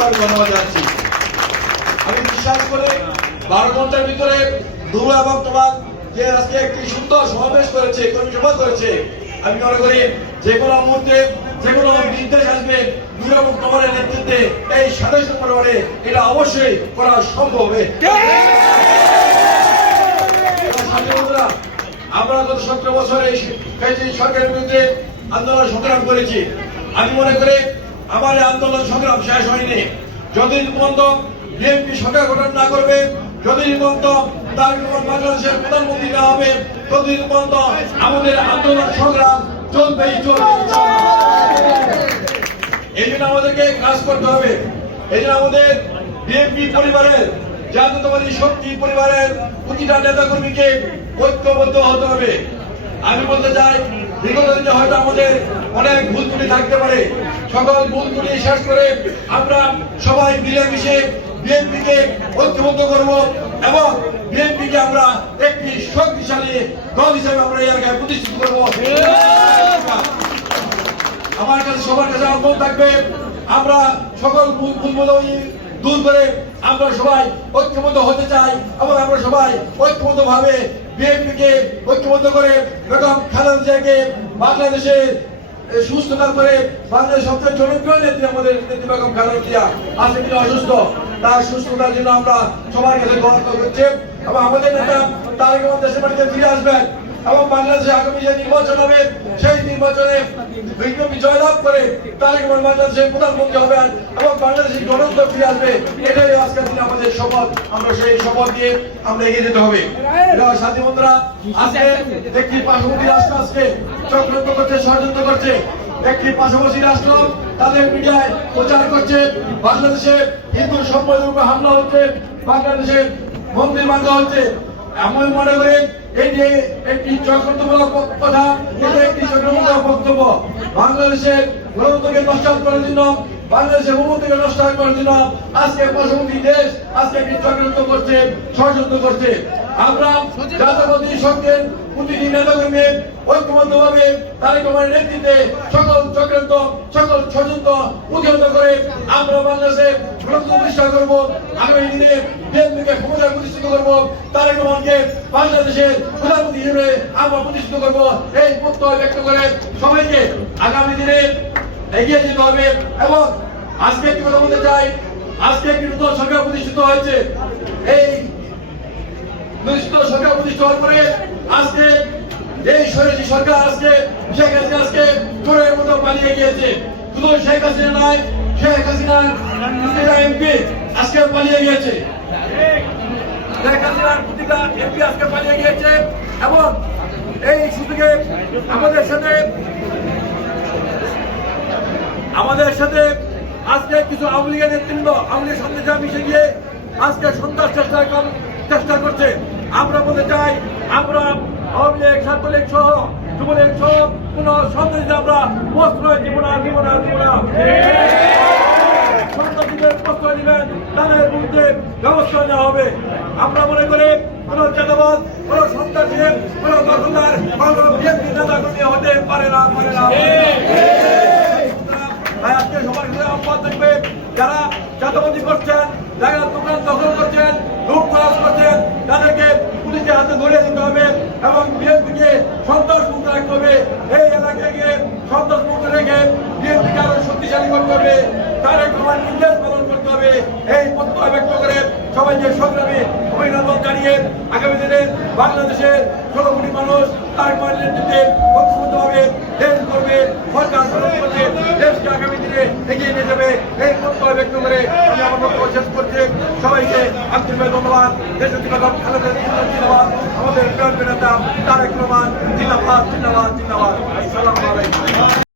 আন্তরিকভাবে ধন্যবাদ জানাচ্ছি। আমি বিশ্বাস করি 12 ঘন্টার ভিতরে দুর্গা এবং তোমার যে আজকে একটি সুন্দর সমাবেশ করেছে, কর্মী সভা করেছে, আমি মনে করি যে কোনো মুহূর্তে যে কোনো নির্দেশ আসবে দুর্গা এবং তোমার নেতৃত্বে এই সদস্য পরিবারে এটা অবশ্যই করা সম্ভব হবে। আমরা গত 17 বছর এই সরকারের বিরুদ্ধে আন্দোলন সংগ্রাম করেছি। আমি মনে করি আমার এই আন্দোলন সংগ্রাম শেষ হয়নি। যতদিন পর্যন্ত বিএনপি সরকার গঠন না করবে, যতদিন পর্যন্ত বাংলাদেশের প্রধানমন্ত্রী না হবে, ততদিন পর্যন্ত আমাদের আন্দোলন সংগ্রাম চলবেই চলবে। এই জন্য আমাদেরকে কাজ করতে হবে। এই জন্য আমাদের বিএনপি পরিবারের, জাতীয়তাবাদী শক্তি পরিবারের প্রতিটা নেতাকর্মীকে ঐক্যবদ্ধ হতে হবে। আমি বলতে চাই, বিগত দিনে হয়তো আমাদের অনেক ভুল ত্রুটি থাকতে পারে। সকল ভুল ত্রুটি শেষ করে আমরা সবাই মিলেমিশে বিএনপিকে ঐক্যবদ্ধ করব এবং বিএনপিকে আমরা একটি শক্তিশালী দল হিসেবে আমরা এই এলাকায় প্রতিষ্ঠিত করব। আমার কাছে সবার কাছে আহ্বান থাকবে, আমরা সকল ভুল বোঝাবুঝি দূর করে আমরা সবাই ঐক্যবদ্ধ হতে চাই এবং আমরা সবাই ঐক্যবদ্ধ ভাবে বিএনপিকে ঐক্যবদ্ধ করে বেগম খালেদা জিয়াকে বাংলাদেশে সুস্থতা করে বাংলাদেশের সবচেয়ে জনপ্রিয় নেত্রী আমাদের নেত্রী বেগম খালেদা জিয়া আজকে তিনি অসুস্থ, তার সুস্থতার জন্য আমরা সবার কাছে দোয়া করছি এবং আমাদের নেতা তারেক রহমান দেশের বাড়িতে ফিরে আসবেন এবং বাংলাদেশে আগামী যে নির্বাচন হবে সেই নির্বাচনে বিপ্লবী জয়লাভ করে তারেক রহমান বাংলাদেশের প্রধানমন্ত্রী হবেন এবং বাংলাদেশের গণতন্ত্র ফিরে আসবে। এটাই আজকের দিনে আমাদের শপথ। আমরা সেই শপথ দিয়ে আমরা এগিয়ে যেতে হবে। সাথী বন্ধুরা, আজকে একটি পার্শ্ববর্তী রাষ্ট্র আজকে চক্রান্ত করছে, ষড়যন্ত্র করছে। একটি পাশাপাশি রাষ্ট্র তাদের মিডিয়ায় প্রচার করছে বাংলাদেশে হিন্দু সম্প্রদায়ের উপর হামলা হচ্ছে, বাংলাদেশের মন্দির ভাঙা হচ্ছে। আমি মনে করি এটি একটি চক্রান্তমূলক কথা, এটা একটি চক্রান্তমূলক বক্তব্য। বাংলাদেশের গণতন্ত্রকে নষ্ট করার জন্য, বাংলাদেশের ভূমধ্যকে নষ্ট করার জন্য আজকে পার্শ্ববর্তী দেশ আজকে একটি চক্রান্ত করছে, ষড়যন্ত্র করছে। আমরা জাতীয়তাবাদী শক্তির প্রতিটি নেতাকর্মী ঐক্যবদ্ধভাবে তারেক রহমানের নেতৃত্বে সকল চক্রান্ত, সকল ষড়যন্ত্র প্রতিহত করে আমরা বাংলাদেশে গণতন্ত্র প্রতিষ্ঠা করবো। আগামী দিনে বিএনপিকে ক্ষমতায় প্রতিষ্ঠিত করবো, তারেক রহমানকে বাংলাদেশের প্রধানমন্ত্রী হিসেবে আমরা প্রতিষ্ঠিত করবো। এই প্রত্যয় ব্যক্ত করে সবাইকে আগামী দিনে এগিয়ে যেতে হবে। এবং আজকে একটি কথা বলতে চাই, আজকে একটি নতুন সরকার প্রতিষ্ঠিত হয়েছে। এই সরকার প্রতিষ্ঠা হওয়ার পরে আজকে এই স্বৈরাচারী সরকার আজকে শেখ হাসিনা আজকে চোরের মতো পালিয়ে গিয়েছে। শুধু শেখ হাসিনা নয়, শেখ হাসিনার প্রতিটা এমপি আজকে পালিয়ে গিয়েছে। শেখ হাসিনার প্রতিটা এমপি আজকে পালিয়ে গিয়েছে এবং এই সুযোগে আমাদের সাথে আজকে কিছু আওয়ামী লীগের নেতৃবৃন্দ আওয়ামী লীগের সঙ্গে যা মিশে গিয়ে আজকে সন্ত্রাস চেষ্টা করছে। আমরা বলতে চাই, আমরা আওয়ামী লীগ, ছাত্রলীগ সহ যুবলীগ সহ কোন সন্ত্রাসীদের আমরা প্রশ্রয় দিব না। সন্ত্রাসীদের প্রশ্রয় দিবেন, তাদের বিরুদ্ধে ব্যবস্থা নেওয়া হবে। আমরা মনে করি কোন চাঁদাবাজ, কোন সন্ত্রাসী, কোন দখলদার, কোন বিএনপি নেতা কর্মী হতে পারে না। তাই আজকে সবার সাথে আহ্বান থাকবে, যারা চাঁদাবাজি করছেন, যারা দোকান দখল করছেন, লুটতরাজ করছেন, তাদেরকে পুলিশের হাতে ধরে দিতে হবে এবং বিএনপিকে সন্ত্রাস মুক্ত রাখতে হবে। এই এলাকায় গিয়ে সন্ত্রাস মুক্ত রেখে বিএনপিকে আরো শক্তিশালী করতে হবে। তারেক রহমান নির্দেশ পালন করতে হবে। এই প্রত্যয় ব্যক্ত করে সবাইকে সংগ্রামী অভিনন্দন জানিয়ে আগামী দিনে বাংলাদেশের 16 কোটি মানুষ তারেক রহমানের নেতৃত্বে ঐক্যবদ্ধভাবে দেশ করবে, সরকার গঠন করবে, দেশকে আগামী দিনে এগিয়ে নিয়ে যাবে। এই প্রত্যয় ব্যক্ত করে আমি আমার বক্তব্য শেষ করছি। সবাইকে আন্তরিকভাবে ধন্যবাদ। দেশনেত্রী বেগম খালেদা জিয়া জিন্দাবাদ, আমাদের প্রিয় নেতা তারেক রহমান জিন্দাবাদ। আসসালামু আলাইকুম।